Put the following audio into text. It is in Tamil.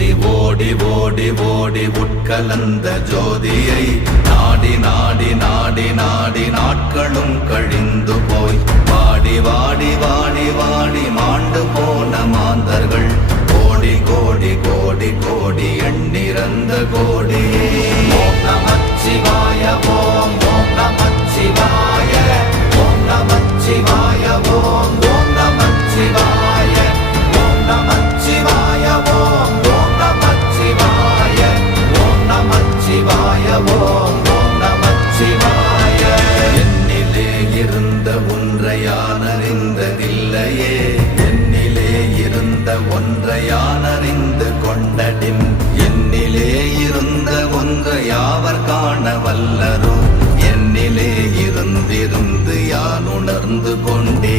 ஓடி ஓடி ஓடி ஓடி உட்கலந்த ஜோதியை நாடி நாடி நாடி நாடி நாட்களும் கழிந்து போய் வாடி வாடி வாடி வாடி மாண்டு போன மாந்தர்கள் கோடி கோடி கோடி கோடி எண்ணிறந்த கோடி. ஓம் நமச்சிவாய ஓம் ஓம் நமச்சிவாய ஓம் நமச்சிவாய ஓம் ஓம் நமச்சிவாய ஓம் நமச்சிவாய ஓம் ஓம் நமச்சிவாய ஓம் நமச்சிவாய ஓம் ஓம் நமச்சிவாய. என்னிலே இருந்த ஒன்றை யான் அறிந்ததில்லையே, என்னிலே இருந்த ஒன்றை யான் அறிந்து கொண்டடின், என்னிலே இருந்த ஒன்றை யாவர் காண வல்லரோ, என்னிலே இருந்திருந்து யான் உணர்ந்து கொண்டே.